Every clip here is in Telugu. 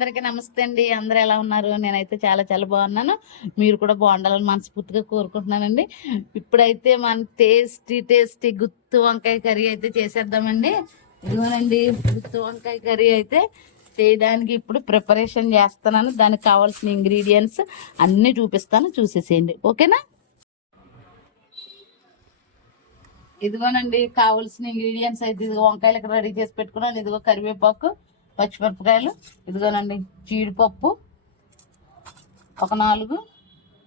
అందరికీ నమస్తే అండి. అందరూ ఎలా ఉన్నారు? నేనైతే చాలా చాలా బాగున్నాను. మీరు కూడా బాగుండాలని మనస్ఫూర్తిగా కోరుకుంటున్నానండి. ఇప్పుడైతే మన టేస్టీ గుత్తి వంకాయ కర్రీ అయితే చేసేద్దామండి. ఇదిగోనండి గుత్తి వంకాయ కర్రీ అయితే చేయడానికి ఇప్పుడు ప్రిపరేషన్ చేస్తున్నాను. దానికి కావాల్సిన ఇంగ్రీడియంట్స్ అన్నీ చూపిస్తాను, చూసేసేయండి. ఓకేనా? ఇదిగోనండి కావాల్సిన ఇంగ్రీడియంట్స్ అయితే ఇదిగో వంకాయలు ఇక్కడ రెడీ చేసి పెట్టుకున్నాను. ఇదిగో కరివేపాకు, పచ్చిమిరపకాయలు, ఇదిగోనండి జీడిపప్పు, ఒక 4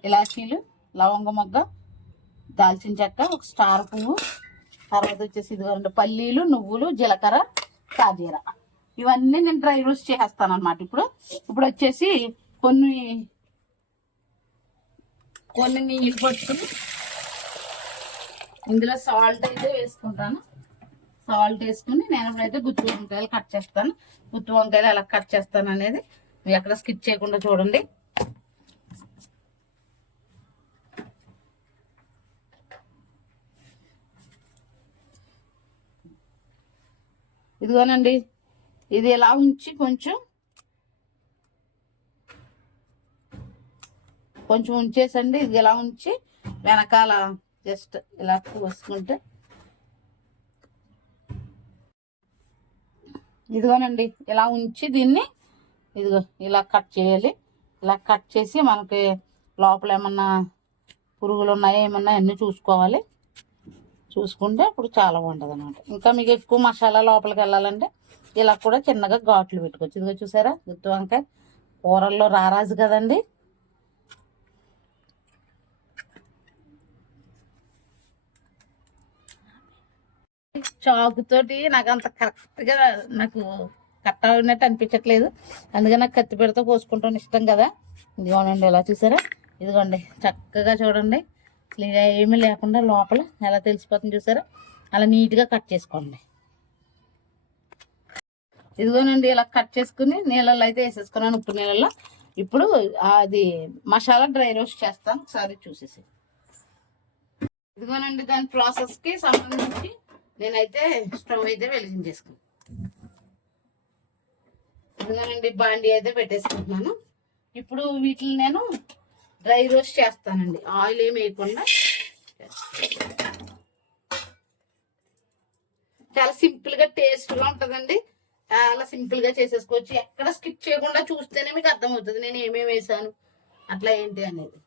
ఇలాచీలు, లవంగ మొగ్గ, దాల్చిన చెక్క, ఒక స్టార్ పువ్వు, తర్వాత వచ్చేసి ఇదిగోనండి పల్లీలు, నువ్వులు, జీలకర్ర, సాజీర, ఇవన్నీ నేను డ్రై రోస్ట్ చేసేస్తాను అనమాట. ఇప్పుడు వచ్చేసి కొన్ని నీళ్ళు పట్టుకుని ఇందులో సాల్ట్ అయితే వేసుకుంటాను. సాల్ట్ వేసుకుని నేను ఇప్పుడైతే గుత్తి వంకాయలు కట్ చేస్తాను. గుత్తి వంకాయలు ఎలా కట్ చేస్తాను అనేది మీరు ఎక్కడ స్కిప్ చేయకుండా చూడండి. ఇదిగోనండి ఇది ఎలా ఉంచి కొంచెం ఉంచేసండి. ఇది ఎలా ఉంచి వెనకాల జస్ట్ ఇలా కోసుకుంటే ఇదిగోనండి ఇలా ఉంచి దీన్ని ఇదిగో ఇలా కట్ చేయాలి. ఇలా కట్ చేసి మనకి లోపల ఏమన్నా పురుగులు ఉన్నాయో ఏమన్నా అన్నీ చూసుకోవాలి. చూసుకుంటే ఇప్పుడు చాలా బాగుంటుంది అనమాట. ఇంకా మీకు ఎక్కువ మసాలా లోపలికి వెళ్ళాలంటే ఇలా కూడా చిన్నగా ఘాట్లు పెట్టుకోవచ్చు. ఇదిగో చూసారా గుత్తి వంకాయ కూరల్లో రారాజు కదండి. చాకుతోటి నాకు అంత కరెక్ట్గా నాకు కట్ అయినట్టు అనిపించట్లేదు. అందుకని నాకు కత్తి పెడితే కోసుకుంటాను ఇష్టం కదా. ఇదిగోనండి ఎలా చూసారా, ఇదిగోండి చక్కగా చూడండి ఏమీ లేకుండా లోపల ఎలా తెలిసిపోతుంది చూసారా. అలా నీట్గా కట్ చేసుకోండి. ఇదిగోనండి ఇలా కట్ చేసుకుని నీళ్ళల్లో అయితే వేసేసుకున్నాను, ఉప్పు నీళ్ళల్లో. ఇప్పుడు అది మసాలా డ్రై రోస్ట్ చేస్తాను, ఒకసారి చూసేసి. ఇదిగోనండి దాని ప్రాసెస్కి సంబంధించి నేనైతే స్టవ్ అయితే వెలిగించేసుకున్నాను. ఇదిగోనండి బాండీ అయితే పెట్టేసుకుంటున్నాను. ఇప్పుడు వీటిని నేను డ్రై రోస్ట్ చేస్తానండి, ఆయిల్ ఏమి వేయకుండా. చాలా సింపుల్గా టేస్ట్గా ఉంటుందండి. చాలా సింపుల్గా చేసేసుకోవచ్చు. ఎక్కడ స్కిప్ చేయకుండా చూస్తేనే మీకు అర్థమవుతుంది నేను ఏమేమి వేసాను అట్లా ఏంటి అనేది.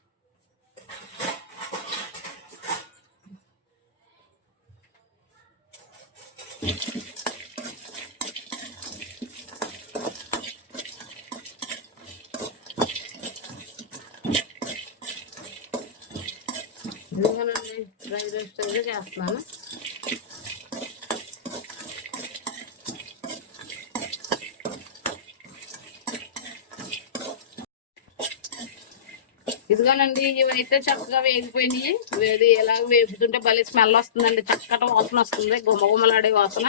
ఇదిగోనండి డ్రై రోస్ట్ అయితే చేస్తున్నాను. ఇదిగోనండి ఇవైతే చక్కగా వేగిపోయినాయి. ఇది ఎలా వేపుతుంటే భలే స్మెల్ వస్తుందండి, చక్కటి వాసన వస్తుంది, గుమ్మగుమ్మలాడే వాసన.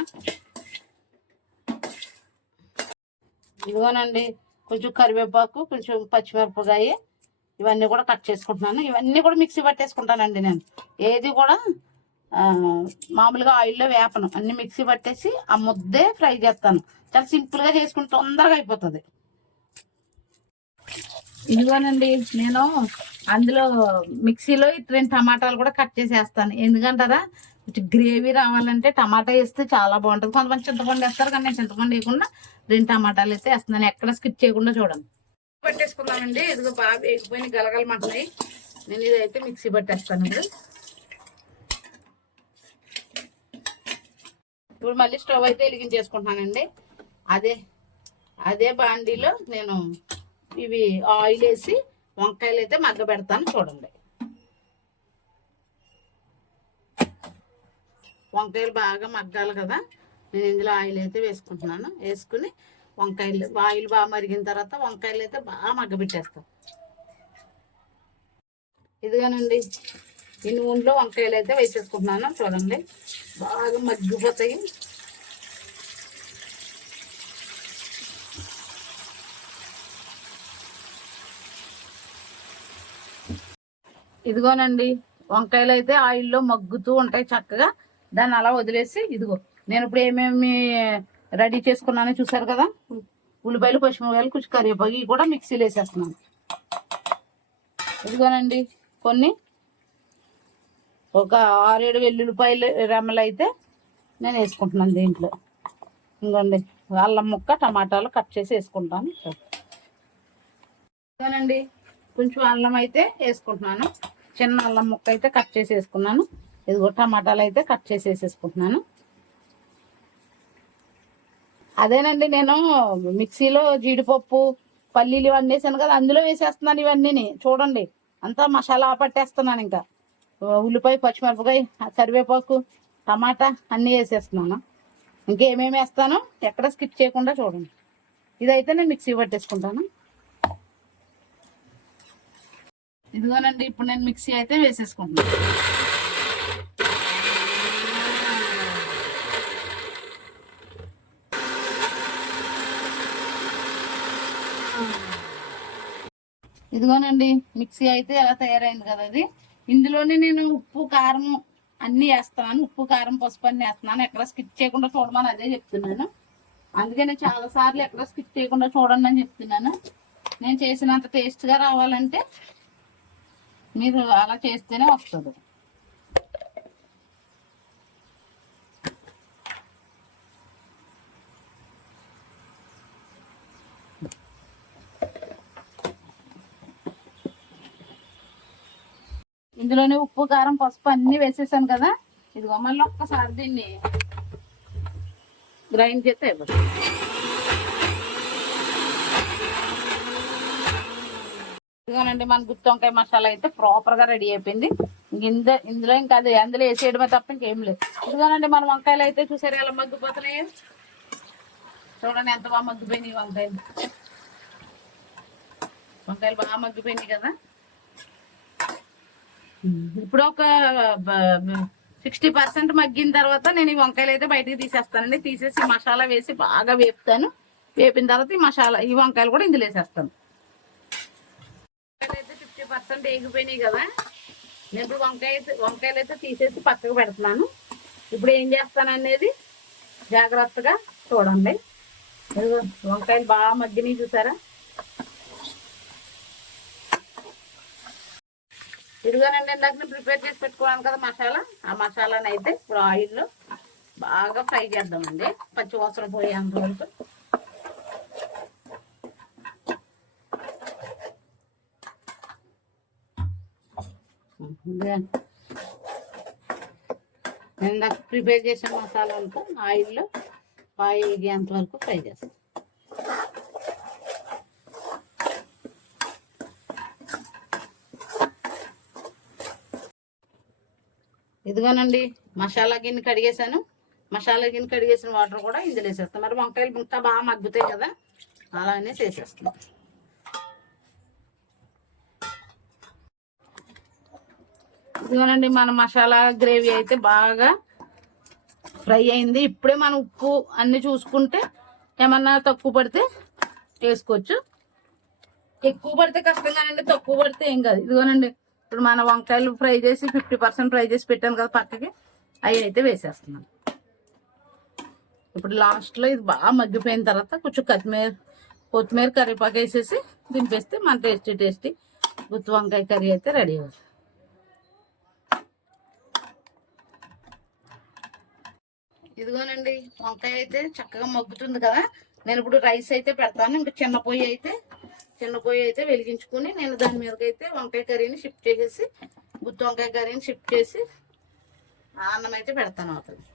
ఇదిగోనండి కొంచెం కరివేపాకు, కొంచెం పచ్చిమిరపకాయ, ఇవన్నీ కూడా కట్ చేసుకుంటున్నాను. ఇవన్నీ కూడా మిక్సీ పట్టేసుకుంటానండి నేను. ఏది కూడా మామూలుగా ఆయిల్లో వేపను, అన్ని మిక్సీ పట్టేసి ఆ ముద్దే ఫ్రై చేస్తాను. చాలా సింపుల్గా చేసుకుంటే తొందరగా అయిపోతుంది. ఇదిగోనండి నేను అందులో మిక్సీలో 2 టమాటాలు కూడా కట్ చేసేస్తాను. ఎందుకంటారా కొంచెం గ్రేవీ రావాలంటే టమాటా వేస్తే చాలా బాగుంటుంది. కొంతమంది చింతపండు వేస్తారు, కానీ నేను చింతపండు వేయకుండా 2 టమాటాలు అయితే వేస్తున్నాను. ఎక్కడ స్కిప్ చేయకుండా చూడండి. పట్టేసుకుందామండి. ఇదిగో బాగా వేగిపోయిన గలగలమంటున్నాయి. నేను ఇదైతే మిక్సీ పట్టేస్తాను. ఇప్పుడు మళ్ళీ స్టవ్ అయితే వెలిగించేసుకుంటున్నానండి. అదే బాండీలో నేను ఇవి ఆయిల్ వేసి వంకాయలు అయితే మగ్గ పెడతాను. చూడండి వంకాయలు బాగా మగ్గాలి కదా. నేను ఇందులో ఆయిల్ అయితే వేసుకుంటున్నాను. వేసుకుని వంకాయలు ఆయిల్ బాగా మరిగిన తర్వాత వంకాయలు అయితే బాగా మగ్గబెట్టేస్తాం. ఇదిగానండి ఈ నూనెలో వంకాయలు అయితే వేసేసుకుంటున్నాను. చూడండి బాగా మగ్గిపోతాయి. ఇదిగోనండి వంకాయలు అయితే ఆయిల్లో మగ్గుతూ ఉంటాయి చక్కగా. దాన్ని అలా వదిలేసి ఇదిగో నేను ఇప్పుడు ఏమేమి రెడీ చేసుకున్నానో చూసారు కదా. ఉల్లిపాయలు పచ్చిమిరపకాయలు కొంచెం కరివేపాకు ఇవి కూడా మిక్సీలో వేసేస్తున్నాను. ఇదిగోనండి కొన్ని ఒక 6-7 వెల్లుల్లిపాయలు రెమ్మలు అయితే నేను వేసుకుంటున్నాను దీంట్లో. ఇంకోండి అల్లం ముక్క టమాటాలు కట్ చేసి వేసుకుంటాను. ఇదిగోనండి కొంచెం అల్లం అయితే వేసుకుంటున్నాను. చిన్న అల్లం ముక్క అయితే కట్ చేసి వేసుకున్నాను. ఇదిగో టమాటాలు అయితే కట్ చేసి వేసేసుకుంటున్నాను. అదేనండి నేను మిక్సీలో జీడిపప్పు పల్లీలు ఇవన్నీ వేసాను కదా, అందులో వేసేస్తున్నాను ఇవన్నీ. చూడండి అంతా మసాలా పట్టేస్తున్నాను. ఇంకా ఉల్లిపాయ పచ్చిమిరపకాయ కరివేపాకు టమాటా అన్నీ వేసేస్తున్నాను. ఇంకేమేమి వేస్తాను ఎక్కడ స్కిప్ చేయకుండా చూడండి. ఇదైతే నేను మిక్సీ పట్టేసుకుంటాను. ఇదిగోనండి ఇప్పుడు నేను మిక్సీ అయితే వేసేసుకుంటున్నాను. ఇదిగోనండి మిక్సీ అయితే ఎలా తయారైంది కదా అది. ఇందులోనే నేను ఉప్పు కారం అన్నీ వేస్తున్నాను. ఉప్పు కారం పసుపు అన్నీ వేస్తున్నాను. ఎక్కడ స్కిప్ చేయకుండా చూడమని అదే చెప్తున్నాను. అందుకే నేను చాలా సార్లు ఎక్కడ స్కిప్ చేయకుండా చూడండి అని చెప్తున్నాను. నేను చేసినంత టేస్ట్గా రావాలంటే మీరు అలా చేస్తేనే వస్తుంది. ఇందులోనే ఉప్పు కారం పసుపు అన్నీ వేసేసాను కదా. ఇదిగో మళ్ళీ ఒక్కసారి దీన్ని గ్రైండ్ చేస్తే అయిపోతుంది. ఇదిగోనండి మన గుత్తి వంకాయ మసాలా అయితే ప్రాపర్గా రెడీ అయిపోయింది. ఇందులో ఇంకా అది అందులో వేసేయడమే తప్ప ఇంకేం లేదు. ఇదిగోనండి మన వంకాయలు అయితే చూసారు ఎలా మగ్గిపోతున్నాయి. చూడండి ఎంత బాగా మగ్గిపోయినాయి వంకాయలు బాగా మగ్గిపోయినాయి కదా. ఇప్పుడు ఒక 60% మగ్గిన తర్వాత నేను ఈ వంకాయలు అయితే బయటికి తీసేస్తానండి. తీసేసి మసాలా వేసి బాగా వేపుతాను. వేపిన తర్వాత ఈ వంకాయలు కూడా ఇందులో వేసేస్తాను. అయితే 50% వేగిపోయినాయి కదా. నేను ఇప్పుడు వంకాయలు అయితే తీసేసి పక్కకు పెడుతున్నాను. ఇప్పుడు ఏం చేస్తాను అనేది జాగ్రత్తగా చూడండి. వంకాయలు బాగా మగ్గినాయి చూసారా. ఇదిగోనండి ఇందాక నేను ప్రిపేర్ చేసి పెట్టుకోవాలి కదా మసాలా. ఆ మసాలాని అయితే ఇప్పుడు ఆయిల్లో బాగా ఫ్రై చేద్దామండి పచ్చి వాసన పోయేంత వరకు. నేను ఇందాక ప్రిపేర్ చేసిన మసాలా అంతా ఆయిల్లో బాగా వేగేంత వరకు ఫ్రై చేస్తాను. ఇదిగోనండి మసాలా గిన్నె కడిగేసాను. మసాలా గిన్నె కడిగేసిన వాటర్ కూడా ఇందులో వేసేస్తాం. మరి వంకాయలు ముక్క బాగా మగ్గుతాయి కదా, అలానే చేసేస్తాం. ఇదిగోనండి మన మసాలా గ్రేవీ అయితే బాగా ఫ్రై అయింది. ఇప్పుడే మనం ఉప్పు అన్నీ చూసుకుంటే ఏమన్నా తక్కువ పడితే వేసుకోవచ్చు. ఎక్కువ పడితే కష్టంగానండి, తక్కువ పడితే ఏం కాదు. ఇదిగోనండి ఇప్పుడు మన వంకాయలు ఫ్రై చేసి 50% ఫ్రై చేసి పెట్టాను కదా పక్కకి, అవి అయితే వేసేస్తున్నాను. ఇప్పుడు లాస్ట్లో ఇది బాగా మగ్గిపోయిన తర్వాత కొంచెం కొత్తిమీర కరివేపాకు వేసేసి దింపేస్తే మన టేస్టీ గుత్తి వంకాయ కర్రీ అయితే రెడీ అవుతుంది. ఇదిగోనండి వంకాయ అయితే చక్కగా మగ్గుతుంది కదా. నేను ఇప్పుడు రైస్ అయితే పెడతాను. ఇంకా చిన్న పొయ్యి అయితే వెలిగించుకుని నేను దాని మీదకైతే వంకాయ కర్రీని షిఫ్ట్ చేసేసి గుత్తి వంకాయ కర్రీని షిఫ్ట్ చేసి అన్నం అయితే పెడతాను అవుతుంది.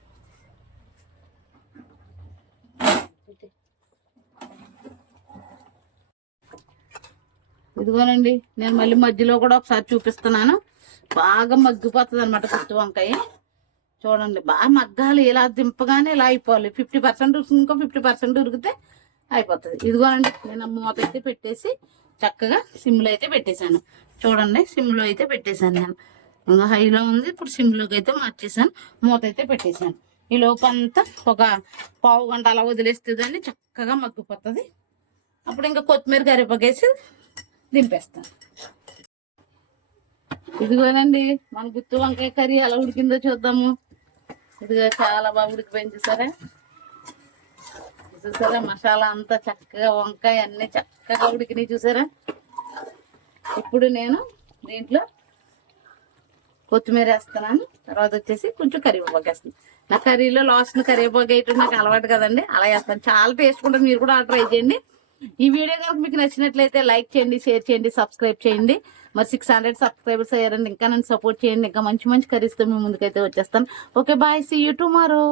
ఇదిగోనండి నేను మళ్ళీ మధ్యలో కూడా ఒకసారి చూపిస్తున్నాను. బాగా మగ్గిపోతుంది అనమాట గుత్తి వంకాయ. చూడండి బాగా మగ్గాలి. ఇలా దింపగానే ఇలా అయిపోవాలి. 50% ఇంకో 50% ఉరికితే అయిపోతుంది. ఇదిగోనండి నేను మూత అయితే పెట్టేసి చక్కగా సిమ్లో అయితే పెట్టేశాను. చూడండి సిమ్లో అయితే పెట్టేశాను. నేను ఇంకా హైలో ఉంది, ఇప్పుడు సిమ్లోకి అయితే మార్చేసాను. మూత అయితే పెట్టేశాను. ఈ లోపు అంతా ఒక పావు గంట అలా వదిలేస్తుందండి, చక్కగా మగ్గిపోతుంది. అప్పుడు ఇంకా కొత్తిమీర కరివేపాకు వేసి దింపేస్తాను. ఇదిగోనండి మన గుత్తి వంకాయ కర్రీ ఎలా ఉడికిందో చూద్దాము. ఇదిగో చాలా బాగా ఉడికిపోయింది సరే. చూసారా మసాలా అంతా చక్కగా వంకాయ అన్ని చక్కగా ఉడికినాయి చూసారా. ఇప్పుడు నేను దీంట్లో కొత్తిమీర వేస్తున్నాను. తర్వాత వచ్చేసి కొంచెం కరివేపాకు వేస్తాను. నా కర్రీలో లాస్ట్ కరివేపాకు వేయటం నాకు అలవాటు కదండి, అలా వేస్తాను. చాలా టేస్ట్ ఉంటుంది, మీరు కూడా ట్రై చేయండి. ఈ వీడియో కనుక మీకు నచ్చినట్లయితే లైక్ చేయండి, షేర్ చేయండి, సబ్స్క్రైబ్ చేయండి. మరి 600 సబ్స్క్రైబర్స్ అయ్యారండి, ఇంకా నన్ను సపోర్ట్ చేయండి. ఇంకా మంచి మంచి కర్రీస్తో మీ ముందుకైతే వచ్చేస్తాను. Okay bye, see you tomorrow.